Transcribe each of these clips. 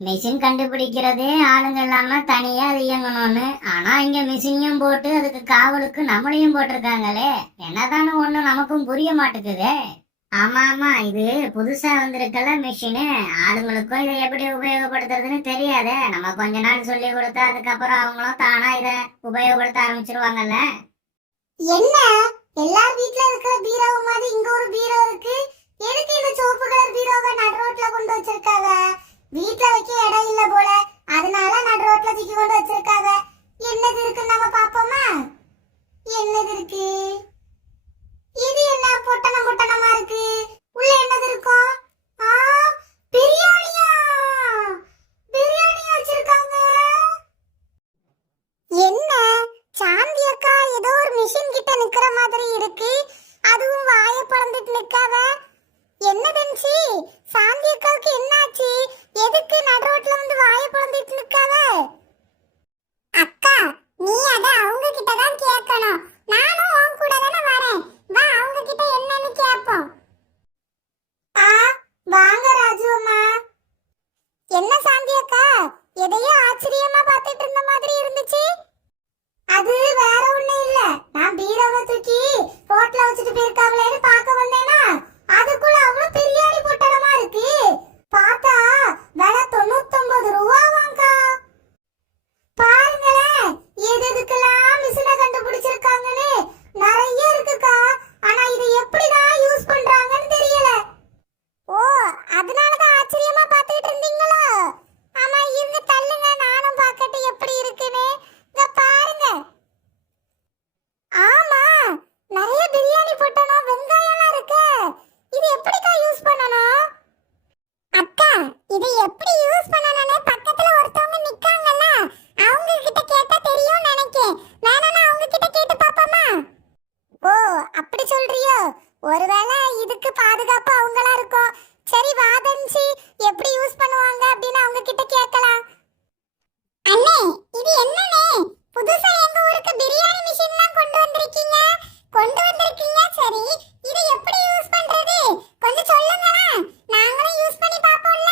Machine கண்டுபிடிக்கிறது ஆளுங்க இல்லாம தனியா அது இயங்கணும்னு. ஆனா இங்க மிஷினையும் போட்டு அதுக்கு காவலுக்கு நம்மளையும் போட்டிருக்காங்களே. என்னதானு ஒண்ணு நமக்கும் புரிய மாட்டேங்குதே. ஆமா ஆமா. இது புதுசா வந்திருக்கல மிஷினு ஆளுங்களுக்கும் இதை எப்படி உபயோகப்படுத்துறதுன்னு தெரியாதே. நம்ம கொஞ்ச நாள் சொல்லி கொடுத்தா அதுக்கப்புறம் அவங்களும் தானா இதை உபயோகப்படுத்த ஆரம்பிச்சிருவாங்கல்ல. என்ன? எல்லார் வீட்ல இருக்கிற பீரோ மாதிரி இங்க ஒரு பீரோ இருக்கு. எதுக்கு இந்த சோப்பு கலர் பீரோவை நடு ரோட்ல கொண்டு வச்சிருக்காங்க? வீட்டுல வைக்க இடம் இல்ல போல அதனால நடு ரோட்ல தூக்கி கொண்டு வச்சிருக்காங்க என்னது இருக்கு நம்ம பாப்போமா என்னது இருக்கு இது என்ன பொட்டணம் பொட்டணமா இருக்கு உள்ள என்னது இருக்கும் ஆ பிரியாணியா பிரியாணி வச்சிருக்காங்க என்ன சாந்தி அக்கா ஏதோ ஒரு மிஷின் கிட்ட நிக்கிற மாதிரி இருக்கு அதுவும் வாய பழந்துட்டு நிக்காவ என்ன தன்சி சாந்தி அக்காவுக்கு என்னாச்சு எதுக்கு நடு ரோட்ல வந்து வாய பழந்துட்டு நிக்காவ அக்கா நீ அத அவங்க கிட்ட கேட்கணும் நானும் உன் கூட தானே வரேன். வா அவங்க கிட்ட என்னன்னு கேட்போம் ஆ வாங்க ராஜு அம்மா. என்ன சாந்தி அக்கா? எதையோ ஆச்சரியமா பார்த்துட்டு இருந்த மாதிரி இருந்துச்சு அது வேற ஒண்ணும் இல்ல நான் பீரோவை தூக்கி ரோட்ல வச்சுட்டு போயிருக்காங்களேன்னு பார்க்க வந்தேனா அதுக்குள்ள அவ்வளவு பிரியாணி பொட்டணமா இருக்கு பார்த்தா விலை தொண்ணூத்தொன்பது ரூபாவாங்கா பாருங்களேன் எது எதுக்கெல்லாம் மிஷினை கண்டுபிடிச்சிருக்காங்கன்னு நிறைய இருக்குக்கா ஆனா இதை எப்படிதான் யூஸ் பண்றாங்கன்னு தெரியல ஓ அதனாலதான் ஆச்சரியமா பார்த்துட்டு இருந்தீங்களோ ஆமா இருங்க தள்ளுங்க நானும் பார்க்கட்டு எப்படி இருக்குன்னு இங்க பாருங்க ஆமா நிறைய பிரியாணி பொட்டணும் வெங்காயம்லாம் இருக்கு இது எப்படிக்கா யூஸ் பண்ணணும் அக்கா இது எப்படி யூஸ் பண்ணணும்னு பக்கத்துல ஒருத்தவங்க நிக்காங்கல்ல அவங்க கிட்ட கேட்டா தெரியும் நினைக்கேன் வேணா அவங்க கிட்ட கேட்டு பாப்போமா ஓ அப்படி சொல்றியோ? ஒருவேளை இதுக்கு பாதுகாப்பு அவங்களா இருக்கும் சரி வாதன்சி எப்படி யூஸ் பண்ணுவாங்க அப்படின்னு அவங்க கிட்ட கேட்கலாம். அண்ணே இது என்ன புதுசா எங்க ஊருக்கு பிரியாணி மிஷின்லாம் கொண்டு வந்திருக்கீங்க கொண்டு வந்திருக்கீங்க சரி இது எப்படி யூஸ் பண்றது கொஞ்சம் சொல்லுங்களா நாங்களும் யூஸ் பண்ணி பாப்போம்ல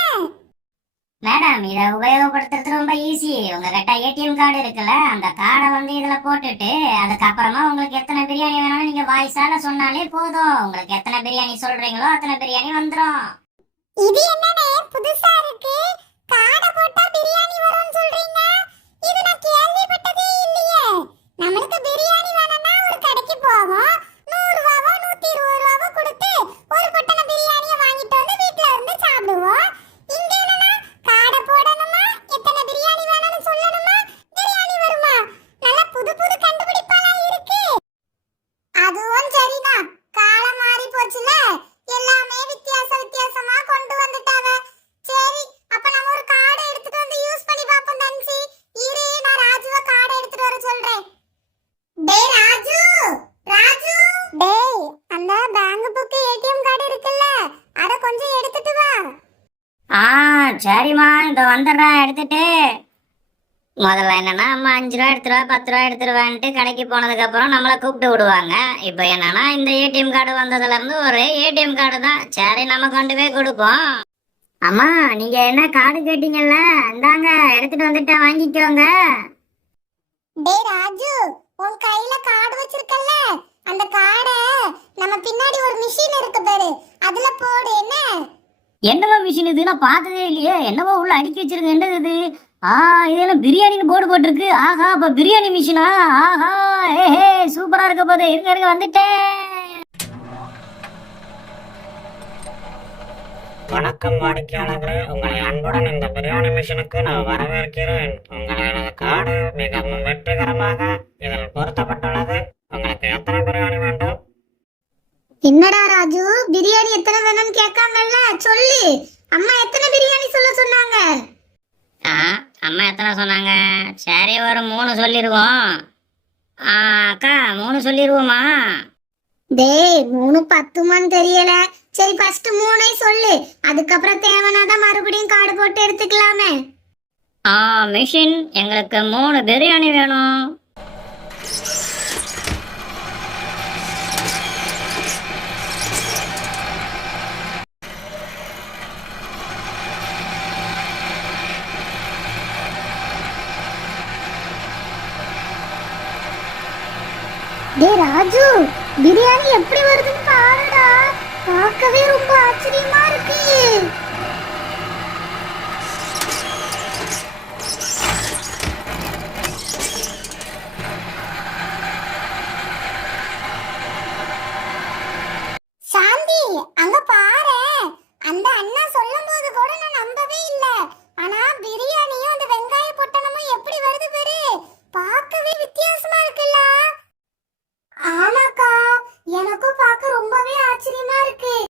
மேடம் இதை உபயோகப்படுத்துறது ரொம்ப ஈஸி உங்ககிட்ட ஏடிஎம் கார்டு இருக்குல்ல அந்த கார்டை வந்து இதுல போட்டுட்டு அதுக்கப்புறமா உங்களுக்கு எத்தனை பிரியாணி வேணும்னு நீங்க வாய்ஸால சொன்னாலே போதும். உங்களுக்கு எத்தனை பிரியாணி சொல்றீங்களோ அத்தனை பிரியாணி வந்துரும். இது என்னண்ணே புதுசா இருக்கு. கார்டை போட்டா பிரியாணி வரும்னு சொல்றீங்க இது நான் கேள்விப்பட்டதே இல்லையே நம்மளுக்கு பிரியாணி வேணும்னா ஒரு கடைக்கு போவோம் நூறு ரூபாவோ நூத்தி இருபது ரூபாவோ கொடுத்து ஒரு பொட்டண பிரியாணியை வாங்கிட்டு வந்து வீட்ல இருந்து சாப்பிடுவோம் இங்க என்னன்னா காடை போடணுமா எத்தனை பிரியாணி வேணும்னு சொல்லணுமா பிரியாணி வருமா நல்ல புது புது கண்டுபிடிப்பெல்லாம் இருக்கு அதுவும் சரிதான் காலம் மாறி போச்சுல எல்லாமே வித்தியாச வித்தியாசமா கொண்டு வந்துட்டாங்க சரி அப்ப நம்ம ஒரு கார்டை எடுத்துட்டு வந்து யூஸ் பண்ணி பாப்போம் தன்சி இரு நான் ராஜுவ கார்டை எடுத்துட்டு வர சொல்றேன் டேய் ராஜு ராஜு டேய் அந்த பேங்க் புக் ஏடிஎம் கார்டு இருக்குல்ல அத கொஞ்சம் எடுத்துட்டு வா ஆ சரிம்மா இந்த வந்துடுறேன் எடுத்துட்டு. முதல்ல என்னன்னா அம்மா அஞ்சு ரூபா எடுத்துருவா பத்து ரூபா எடுத்துருவான்ட்டு கடைக்கு போனதுக்கப்புறம் நம்மளை கூப்பிட்டு விடுவாங்க. இப்போ என்னன்னா இந்த ஏடிஎம் கார்டு வந்ததுலேருந்து ஒரு ஏடிஎம் கார்டு தான். சரி நம்ம கொண்டு போய் கொடுப்போம். அம்மா நீங்க என்ன கார்டு கேட்டீங்கல்ல? இந்தாங்க எடுத்துட்டு வந்துட்டேன் வாங்கிக்கோங்க. டேய் ராஜு உன் கையில கார்டு வச்சிருக்கல்ல? அந்த கார்டை நம்ம பின்னாடி ஒரு மிஷின் இருக்கு பாரு. அதுல போடு என்ன? என்னவோ மிஷின் இது? நான் பார்த்ததே இல்லையே. என்னவோ உள்ள அடுக்கி வச்சிருக்கு? என்னது இது? ஆ இதெல்லாம் பிரியாணின்னு போர்டு போட்டிருக்கு. ஆஹா அப்ப பிரியாணி மிஷினா ஆஹா ஏ ஹே சூப்பரா இருக்க போதே. இருங்க இருங்க வந்துட்டேன். வணக்கம் வாடிக்கையாளர்களே. உங்களை அன்புடன் இந்த பிரியாணி மிஷினுக்கு நான் வரவேற்கிறேன். உங்களது கார்டு மிகவும் வெற்றிகரமாக இதில் பொருத்தப்பட்டுள்ளது. உங்களுக்கு எத்தனை பிரியாணி என்னடா ராஜு? பிரியாணி எத்தனை வேணும்னு கேட்காங்கல்ல? சொல்லு. அம்மா எத்தனை பிரியாணி சொல்ல சொன்னாங்க? ஆ அம்மா எத்தனை சொன்னாங்க? சரி ஒரு மூணு சொல்லிடுவோம் ஆ, அக்கா மூணு சொல்லிடுவோமா டேய் மூணு பத்துமான்னு தெரியல. சரி ஃபர்ஸ்ட் மூணே சொல்லு. அதுக்கப்புறம் தேவைனாதான் மறுபடியும் கார்டு போட்டு எடுத்துக்கலாமே. ஆ மிஷின் எங்களுக்கு மூணு பிரியாணி வேணும். டேய் ராஜு பிரியாணி எப்படி வருது